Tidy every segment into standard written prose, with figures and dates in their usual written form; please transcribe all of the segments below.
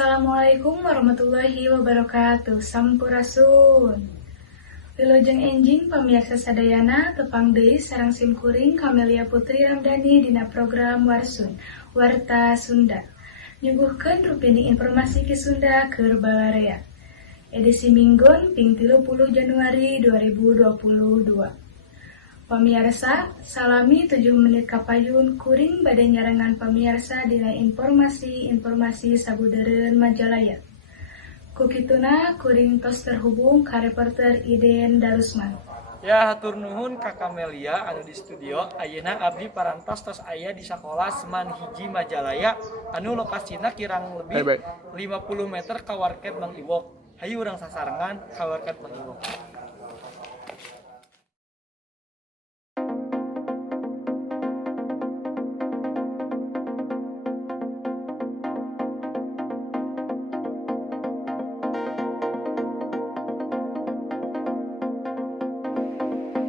Assalamualaikum warahmatullahi wabarakatuh. Sampurasun. Wilujeng enjing pamirsa sadayana tepang deui sareng simkuring Kamelia Putri Ramdhani dina program Warsun Warta Sunda. Nyuguhkeun rupini informasi ki Sunda keur balarea. Edisi Minggon ping 30 Januari 2022. Pamirsa, salami 7 menit kapayun kuring bade nyarengan pamirsa dina informasi sabudeureun Majalaya. Kukituna kuring tos terhubung ka reporter Iden Darusman. Ya, hatur nuhun ka Kamelia anu di studio. Ayeuna abdi parantos tos aya di sakola Seman Hiji Majalaya anu lokasina kirang lebih 50 meter ka warket Mang Iwok. Hayu urang sasarengan ka warket Mang Iwok.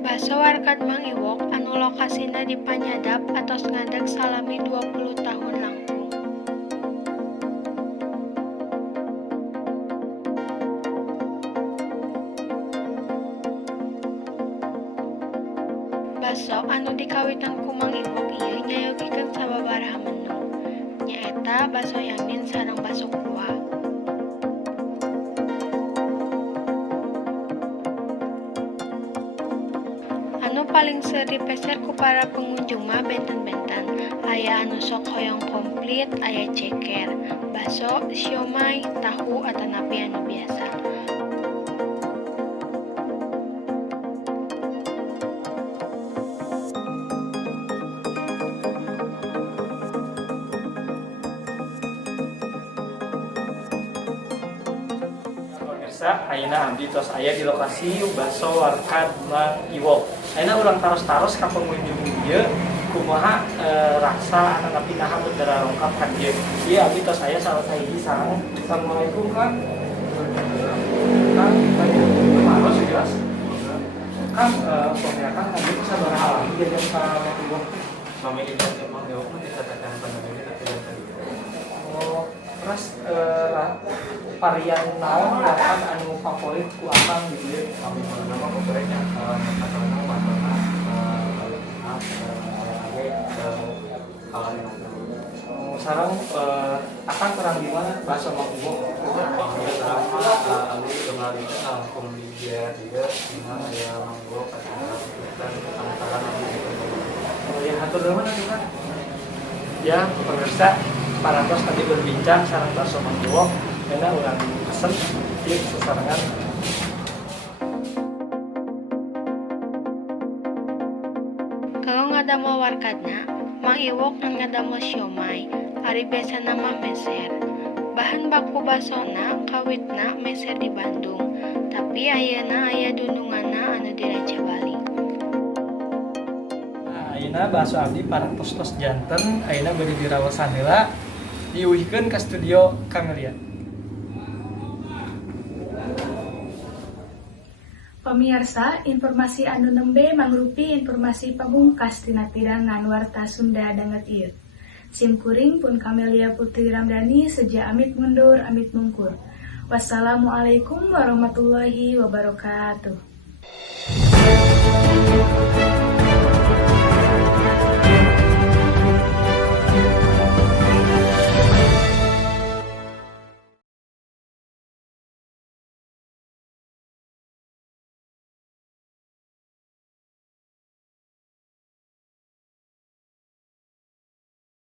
Baso warkat Mang Iwok anu lokasina di Panyadap atos ngadeg salami 20 tahun langkung. Baso anu dikawitan ku Mang Iwok ieu nyayogikeun sababaraha menu. Nyaeta baso yamin sareng baso kuah. Anu paling seur dipeser ku para pengunjung mah benten-benten. Aya anu sok hoyong komplit, aya ceker, baso, siomay, tahu atanapi anu biasa. Pemirsa, ayeuna abdi tos aya di lokasi Baso Warkat Mang Iwok. Ayeuna urang taros-taros ka pengunjung ieu kumaha rasa atanapi naha udara rongkap ka dieu. Ieu abdi tos aya salah sahiji sareng. Assalamualaikum Kang. Kang, taros jelas. Kang, pemeriksaan abdi sabaraha lagi jeung ka Mang Iwok. Mami ini Mang Iwok mah dikatakan pandemi tapi dan tadi. Oh, terus varian naon makan anu favorit ku akang gitu ya. Kami nama favoritnya masalah masalah Oh, sarang akang kurang di mana bahasa Mang Iwok. Bang dia terang ali kembali langkung di dia dimana ya Mang Iwok dan antara nanti. Oh ya, hatur nuhun atuh kan. Ya, pemirsa, parantos tadi berbincang sareng bahasa Mang Iwok. Karena urang pesen ieu sasarengan. Kalau ngadamel warkadna, Mang Iwok ngan ngadamel siomay, ari biasana mah meser. Bahan baku basona kawitna meser di Bandung, tapi ayeuna aya dununganna anu di Raja Bali. Nah, ayeuna baso abdi parantos tos janten, ayeuna bari diraosan heula diuihkeun ka studio Kamelia. Pamirsa, informasi anu nembe mangrupi informasi pamungkas tina tirangan Warta Sunda danget ieu. Simkuring pun Kamelia Putri Ramdhani seja amit mundur amit mungkur. Wassalamualaikum warahmatullahi wabarakatuh.